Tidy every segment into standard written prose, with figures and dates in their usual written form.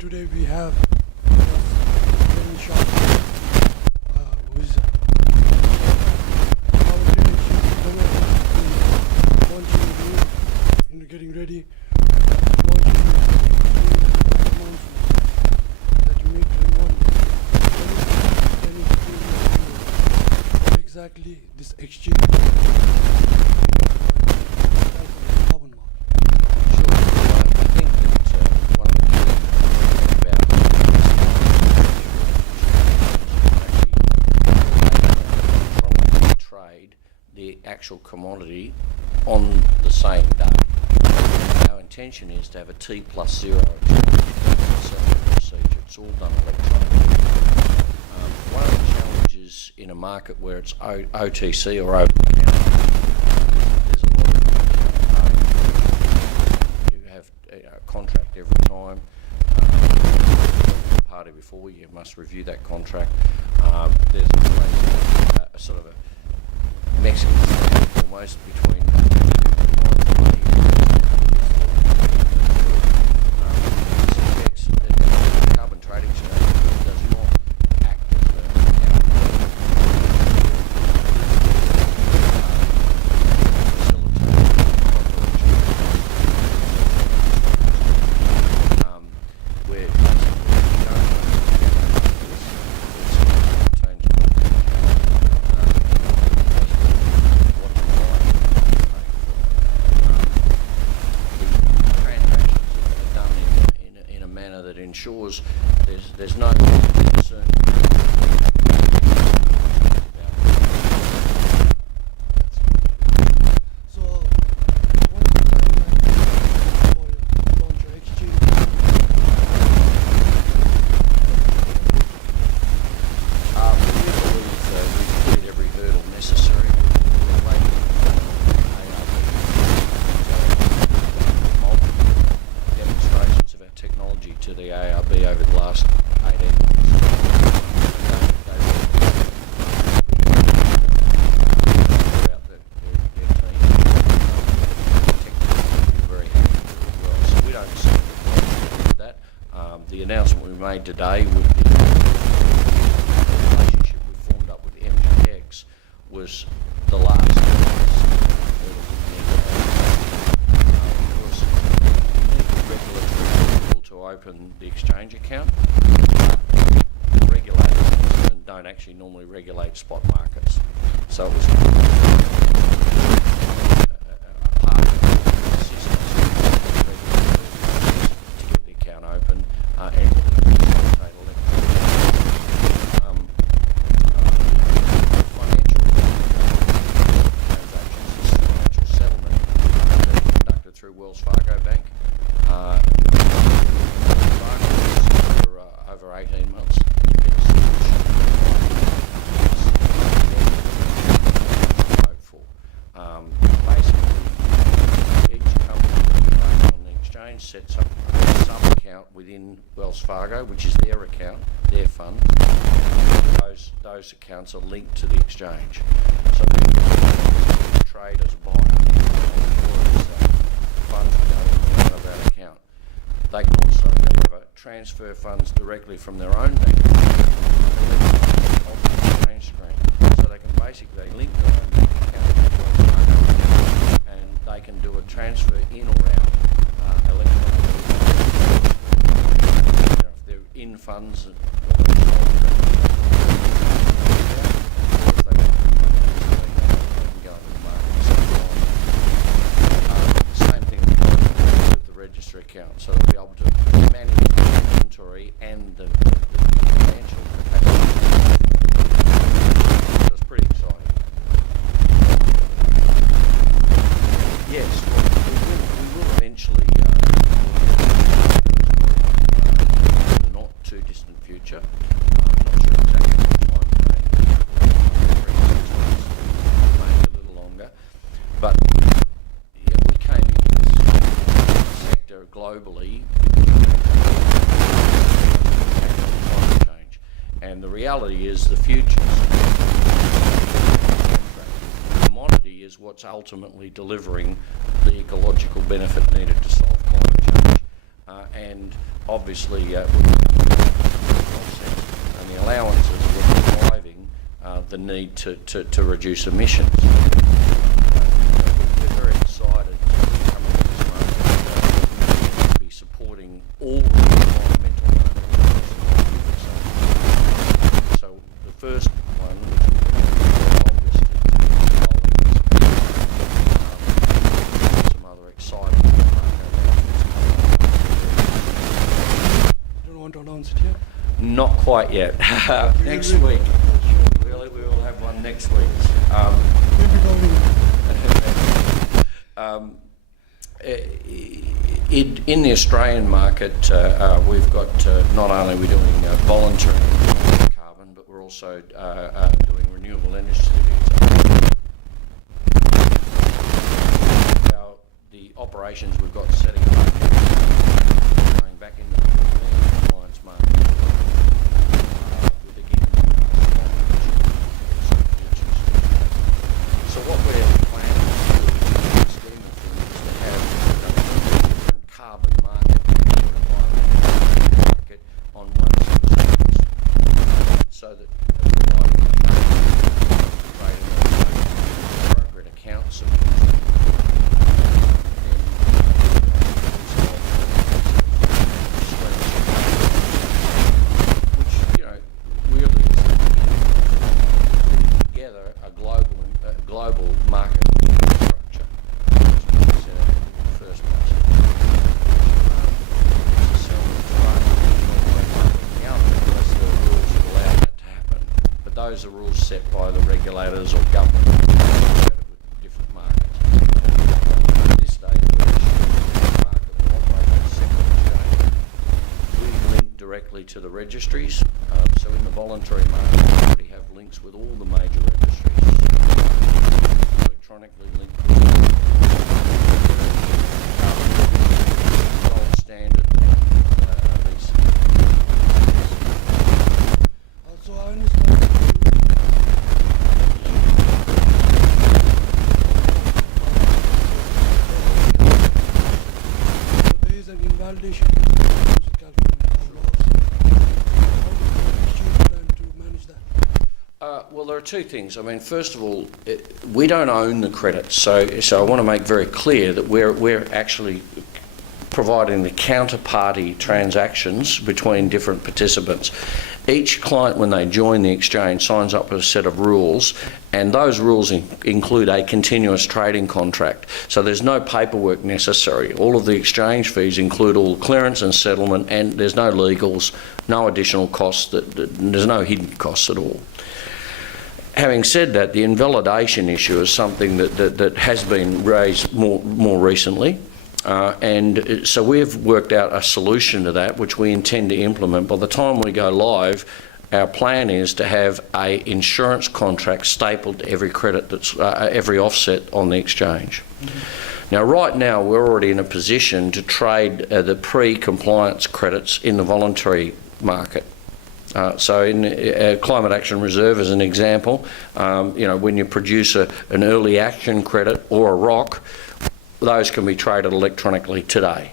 today we have very Sharpe, who is our launching getting ready, launching announcements that you make everyone what exactly this exchange carbon market. Sure. I think that one of the key things about actually trade the actual commodity on the same day. Our intention is to have a T+0 settlement procedure. It's all done electronically. One of the challenges in a market where it's OTC or over the counter, there's a lot of you have a contract every time. Party before you must review that contract. There's a sort of a Mexican almost between carbon trading exchange does not act as ensures there's no concern. So, what is the timeline for launch your exchange? We believe we've cleared every hurdle necessary. Demonstrations of our technology to the ARB over the last 18 months. Throughout their team. Technically, we're very happy with it as well. So we don't see with that. The announcement we made today would be the relationship we formed up with MGX was the last to open the exchange account. Regulators don't actually normally regulate spot markets, so it was a part of the system to get the account open and facilitate financial settlement conducted through Wells Fargo Bank. For over 18 months. Hopeful. Basically, each company that on the exchange sets up a sub-account within Wells Fargo, which is their account, their fund. Those accounts are linked to the exchange. So they trade as a buyer. Funds go into that account. They can also transfer funds directly from their own bank onto the exchange screen. So they can basically link their own bank account and they can do a transfer in or out electronically. If they're in funds, register account, so they'll be able to manage the inventory and the financial capacity. So it's pretty exciting. Yes, well, we will eventually, in the not too distant future. I'm not sure exactly what time frame, maybe a little longer, but we came into sector globally climate change, and the reality is the future commodity is what's ultimately delivering the ecological benefit needed to solve climate change, and obviously and the allowances were driving the need to reduce emissions. We're very excited to come into this market to be supporting all the environmental markets. So the first one, which is the longest, some other exciting You don't want to announce it yet? not quite yet. Next week. We will have one next week. In the Australian market, we've got not only are we doing voluntary carbon, but we're also doing renewable energy certificates. Now, the operations we've got setting up going back into the compliance market. So what we're planning to do in the scheme of things is to have a different carbon market and environmental market on one set of systems, so that providing appropriate accounts which, you know, really is together a global market infrastructure. As we said in the first place. Unless the rules allow that to happen. But those are rules set by the regulators or government associated with different markets. At this stage, we're actually the market will operate on a separate exchange. We link directly to the registries. So in the voluntary market, we already have links with all the major registries. Electronically linked with gold standard these. Also, I understand so there is an invalidation with California laws. How do the exchange plan to manage that? Well, there are two things. I mean, first of all, we don't own the credits, so I want to make very clear that we're actually providing the counterparty transactions between different participants. Each client, when they join the exchange, signs up with a set of rules, and those rules include a continuous trading contract. So there's no paperwork necessary. All of the exchange fees include all clearance and settlement, and there's no legals, no additional costs, there's no hidden costs at all. Having said that, the invalidation issue is something that has been raised more recently. And so we've worked out a solution to that, which we intend to implement. By the time we go live, our plan is to have a insurance contract stapled to every credit that's every offset on the exchange. Now, right now, we're already in a position to trade the pre-compliance credits in the voluntary market. So in Climate Action Reserve, as an example, you know, when you produce an early action credit or a ROC, those can be traded electronically today.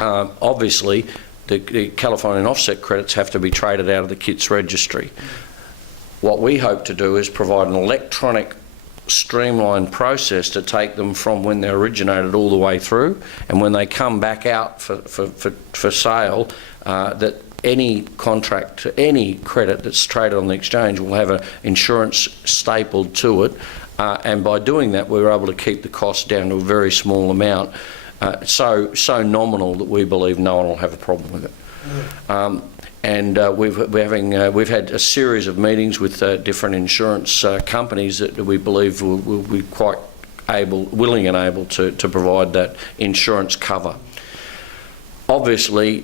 Obviously, the Californian offset credits have to be traded out of the KITS registry. What we hope to do is provide an electronic streamlined process to take them from when they originated all the way through, and when they come back out for sale, that any contract, any credit that's traded on the exchange will have an insurance stapled to it, and by doing that we're able to keep the cost down to a very small amount, so nominal that we believe no one will have a problem with it. And we've had a series of meetings with different insurance companies that we believe will be quite willing and able to provide that insurance cover. Obviously,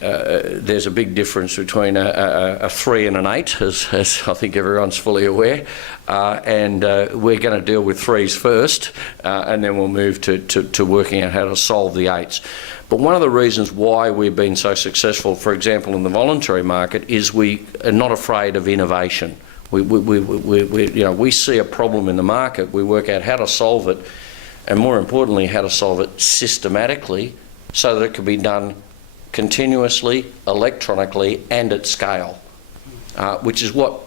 there's a big difference between a 3 and an 8, as I think everyone's fully aware, and we're going to deal with 3s first, and then we'll move to working out how to solve the 8s. But one of the reasons why we've been so successful, for example, in the voluntary market, is we are not afraid of innovation. We see a problem in the market, we work out how to solve it, and more importantly, how to solve it systematically, so that it can be done continuously, electronically, and at scale, which is what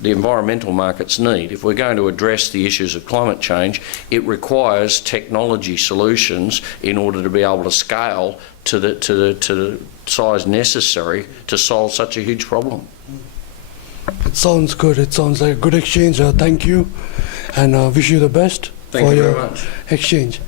the environmental markets need. If we're going to address the issues of climate change, it requires technology solutions in order to be able to scale to the size necessary to solve such a huge problem. It sounds good. It sounds like a good exchange. Thank you, and wish you the best Thank for you your very much. exchange.